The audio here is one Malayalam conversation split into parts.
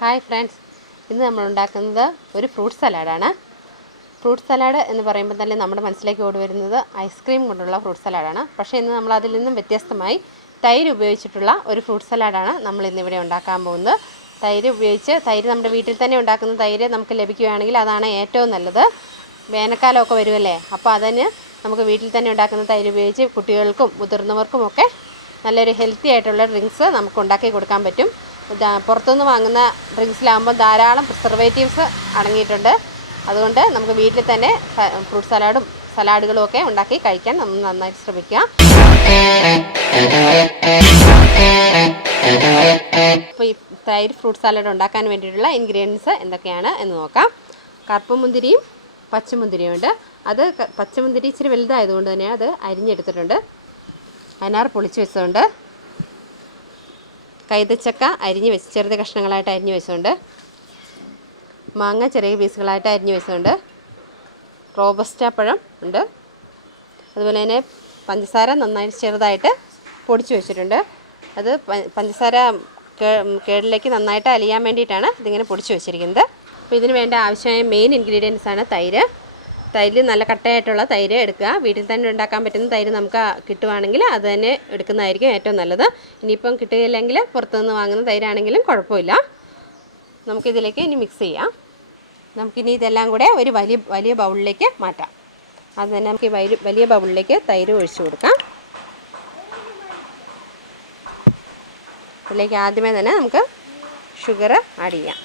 ഹായ് ഫ്രണ്ട്സ്, ഇന്ന് നമ്മൾ ഉണ്ടാക്കുന്നത് ഒരു ഫ്രൂട്ട് സലാഡാണ്. ഫ്രൂട്ട് സലാഡ് എന്ന് പറയുമ്പോൾ തന്നെ നമ്മുടെ മനസ്സിലേക്ക് ഓടി വരുന്നത് ഐസ്ക്രീം കൊണ്ടുള്ള ഫ്രൂട്ട് സലാഡാണ്. പക്ഷേ ഇന്ന് നമ്മൾ അതിൽ നിന്നും വ്യത്യസ്തമായി തൈര് ഉപയോഗിച്ചിട്ടുള്ള ഒരു ഫ്രൂട്ട് സലാഡാണ് നമ്മൾ ഇന്നിവിടെ ഉണ്ടാക്കാൻ പോകുന്നത്. തൈര് നമ്മുടെ വീട്ടിൽ തന്നെ ഉണ്ടാക്കുന്ന തൈര് നമുക്ക് ലഭിക്കുകയാണെങ്കിൽ അതാണ് ഏറ്റവും നല്ലത്. വേനൽക്കാലമൊക്കെ വരുമല്ലേ, അപ്പോൾ അതിന് നമുക്ക് വീട്ടിൽ തന്നെ ഉണ്ടാക്കുന്ന തൈര് ഉപയോഗിച്ച് കുട്ടികൾക്കും മുതിർന്നവർക്കുമൊക്കെ നല്ലൊരു ഹെൽത്തി ആയിട്ടുള്ള ഡ്രിങ്ക്സ് നമുക്ക് ഉണ്ടാക്കി കൊടുക്കാൻ പറ്റും. പുറത്തുനിന്ന് വാങ്ങുന്ന ഡ്രിങ്ക്സിലാകുമ്പോൾ ധാരാളം പ്രിസർവേറ്റീവ്സ് അടങ്ങിയിട്ടുണ്ട്. അതുകൊണ്ട് നമുക്ക് വീട്ടിൽ തന്നെ ഫ്രൂട്ട് സലാഡുകളും ഒക്കെ ഉണ്ടാക്കി കഴിക്കാൻ നമ്മൾ നന്നായിട്ട് ശ്രമിക്കുക. അപ്പോൾ ഈ തൈര് ഫ്രൂട്ട് സലാഡ് ഉണ്ടാക്കാൻ വേണ്ടിയിട്ടുള്ള ഇൻഗ്രീഡിയൻസ് എന്തൊക്കെയാണ് എന്ന് നോക്കാം. കറുപ്പ് മുന്തിരിയും പച്ചമുന്തിരിയും ഉണ്ട്. അത് പച്ചമുന്തിരി ഇച്ചിരി വലുതായതുകൊണ്ട് തന്നെ അത് അരിഞ്ഞെടുത്തിട്ടുണ്ട്. അനാർ പൊളിച്ച് വെച്ചതുണ്ട്. കൈതച്ചക്ക അരിഞ്ഞ് വെച്ച് ചെറുത് കഷ്ണങ്ങളായിട്ട് അരിഞ്ഞ് വെച്ചുകൊണ്ട്, മാങ്ങ ചെറിയ പീസുകളായിട്ട് അരിഞ്ഞ് വെച്ചുകൊണ്ട്, റോബസ്റ്റ പഴം ഉണ്ട്. അതുപോലെ തന്നെ പഞ്ചസാര നന്നായി ചെറുതായിട്ട് പൊടിച്ച് വെച്ചിട്ടുണ്ട്. അത് പഞ്ചസാര കേടിലേക്ക് നന്നായിട്ട് അലിയാൻ വേണ്ടിയിട്ടാണ് ഇതിങ്ങനെ പൊടിച്ച് വെച്ചിരിക്കുന്നത്. അപ്പോൾ ഇതിന് വേണ്ട ആവശ്യമായ മെയിൻ ഇൻഗ്രീഡിയൻസാണ് തൈര്. തൈര് നല്ല കട്ടയായിട്ടുള്ള തൈര് എടുക്കുക. വീട്ടിൽ തന്നെ ഉണ്ടാക്കാൻ പറ്റുന്ന തൈര് നമുക്ക് കിട്ടുവാണെങ്കിൽ അത് തന്നെ എടുക്കുന്നതായിരിക്കും ഏറ്റവും നല്ലത്. ഇനിയിപ്പം കിട്ടുകയില്ലെങ്കിൽ പുറത്തുനിന്ന് വാങ്ങുന്ന തൈരാണെങ്കിലും കുഴപ്പമില്ല. നമുക്കിതിലേക്ക് ഇനി മിക്സ് ചെയ്യാം. നമുക്കിനി ഇതെല്ലാം കൂടെ ഒരു വലിയ ബൗളിലേക്ക് മാറ്റാം. അത് തന്നെ നമുക്ക് വലിയ ബൗളിലേക്ക് തൈര് ഒഴിച്ചു കൊടുക്കാം. ഇതിലേക്ക് ആദ്യമേ തന്നെ നമുക്ക് ഷുഗർ ആഡ് ചെയ്യാം.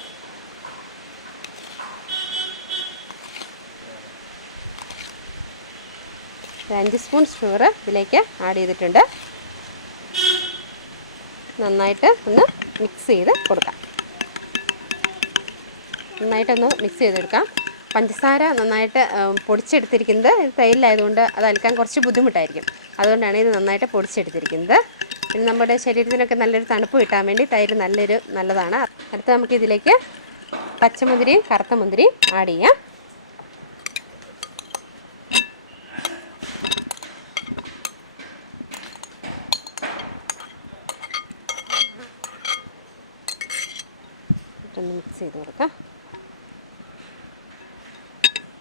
5 സ്പൂൺ ഷുഗർ ഇതിലേക്ക് ആഡ് ചെയ്തിട്ടുണ്ട്. നന്നായിട്ട് ഒന്ന് മിക്സ് ചെയ്ത് കൊടുക്കാം. നന്നായിട്ടൊന്ന് മിക്സ് ചെയ്തെടുക്കാം. പഞ്ചസാര നന്നായിട്ട് പൊടിച്ചെടുത്തിരിക്കുന്നത് തൈരിലായതുകൊണ്ട് അത് അലക്കാൻ കുറച്ച് ബുദ്ധിമുട്ടായിരിക്കും. അതുകൊണ്ടാണ് ഇത് നന്നായിട്ട് പൊടിച്ചെടുത്തിരിക്കുന്നത്. പിന്നെ നമ്മുടെ ശരീരത്തിനൊക്കെ നല്ലൊരു തണുപ്പ് കിട്ടാൻ വേണ്ടി തൈര് നല്ലതാണ്. അടുത്ത നമുക്കിതിലേക്ക് പച്ചമുന്തിരിയും കറുത്ത മുന്തിരിയും ആഡ് ചെയ്യാം. ഒന്ന് മിക്സ് ചെയ്ത് കൊടുക്കാം.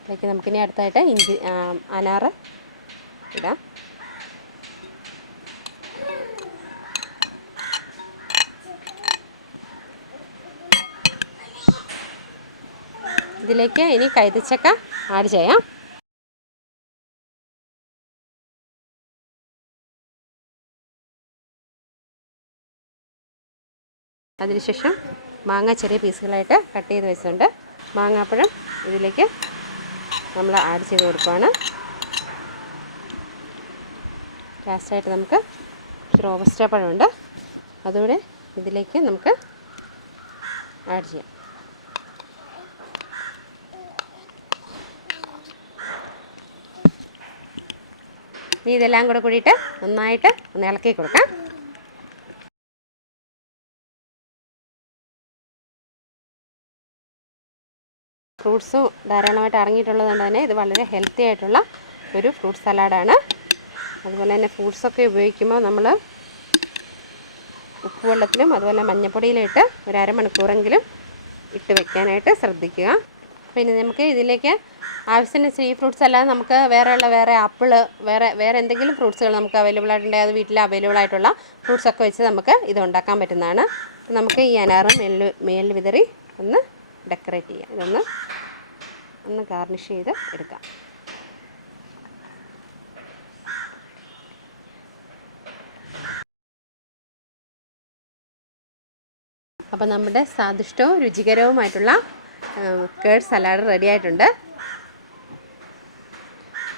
ഇതിലേക്ക് നമുക്കിനി അടുത്തായിട്ട് അനാറ് ഇടാം. ഇതിലേക്ക് ഇനി കൈതച്ചക്ക ആഡ് ചെയ്യാം. അതിനുശേഷം മാങ്ങ ചെറിയ പീസുകളായിട്ട് കട്ട് ചെയ്ത് വെച്ചിട്ടുണ്ട്. മാങ്ങാപ്പഴം ഇതിലേക്ക് നമ്മൾ ആഡ് ചെയ്ത് കൊടുക്കുകയാണ്. ലാസ്റ്റായിട്ട് നമുക്ക് റോബസ്റ്റ പഴമുണ്ട്, അതുകൂടെ ഇതിലേക്ക് നമുക്ക് ആഡ് ചെയ്യാം. ഇനി ഇതെല്ലാം കൂടെ കൂടിയിട്ട് നന്നായിട്ട് ഒന്ന് ഇളക്കി കൊടുക്കാം. ഫ്രൂട്ട്സും ധാരാളമായിട്ട് ഇറങ്ങിയിട്ടുള്ളത് കൊണ്ട് തന്നെ ഇത് വളരെ ഹെൽത്തി ആയിട്ടുള്ള ഒരു ഫ്രൂട്ട് സലാഡാണ്. അതുപോലെ തന്നെ ഫ്രൂട്ട്സൊക്കെ ഉപയോഗിക്കുമ്പോൾ നമ്മൾ ഉപ്പുവെള്ളത്തിലും അതുപോലെ മഞ്ഞൾപ്പൊടിയിലിട്ട് ഒരു അരമണിക്കൂറെങ്കിലും ഇട്ട് വെക്കാനായിട്ട് ശ്രദ്ധിക്കുക. പിന്നെ നമുക്ക് ഇതിലേക്ക് ആവശ്യത്തിന് ഈ ഫ്രൂട്ട്സ് അല്ലാതെ നമുക്ക് വേറെ ആപ്പിള് വേറെ എന്തെങ്കിലും ഫ്രൂട്ട്സുകൾ നമുക്ക് അവൈലബിൾ ആയിട്ടുണ്ടെങ്കിൽ അത് വീട്ടിൽ അവൈലബിൾ ആയിട്ടുള്ള ഫ്രൂട്ട്സൊക്കെ വെച്ച് നമുക്ക് ഇത് ഉണ്ടാക്കാൻ പറ്റുന്നതാണ്. നമുക്ക് ഈ അനാറ് മേലിൽ വിതറി ഒന്ന് ഡെക്കറേറ്റ് ചെയ്യാം. ഒന്ന് ഗാർണിഷ് ചെയ്ത് എടുക്കാം. അപ്പോൾ നമ്മുടെ സ്വാദിഷ്ടവും രുചികരവുമായിട്ടുള്ള കേഡ് സലാഡ് റെഡി ആയിട്ടുണ്ട്.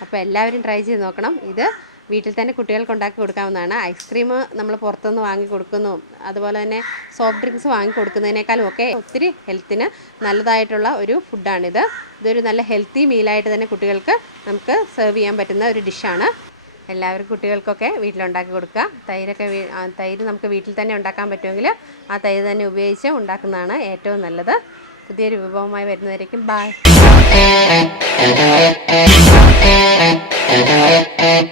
അപ്പോൾ എല്ലാവരും ട്രൈ ചെയ്ത് നോക്കണം. ഇത് വീട്ടിൽ തന്നെ കുട്ടികൾക്ക് ഉണ്ടാക്കി കൊടുക്കാവുന്നതാണ്. ഐസ്ക്രീം നമ്മൾ പുറത്തുനിന്ന് വാങ്ങി കൊടുക്കുന്നു, അതുപോലെ തന്നെ സോഫ്റ്റ് ഡ്രിങ്ക്സ് വാങ്ങി കൊടുക്കുന്നതിനേക്കാളും ഒക്കെ ഒത്തിരി ഹെൽത്തിന് നല്ലതായിട്ടുള്ള ഒരു ഫുഡാണിത്. ഇതൊരു നല്ല ഹെൽത്തി മീലായിട്ട് തന്നെ കുട്ടികൾക്ക് നമുക്ക് സെർവ് ചെയ്യാൻ പറ്റുന്ന ഒരു ഡിഷാണ്. എല്ലാവരും കുട്ടികൾക്കൊക്കെ വീട്ടിലുണ്ടാക്കി കൊടുക്കുക. തൈര് നമുക്ക് വീട്ടിൽ തന്നെ ഉണ്ടാക്കാൻ പറ്റുമെങ്കിൽ ആ തൈര് തന്നെ ഉപയോഗിച്ച് ഉണ്ടാക്കുന്നതാണ് ഏറ്റവും നല്ലത്. പുതിയൊരു വിഭവമായി വരുന്നതായിരിക്കും. ബൈ.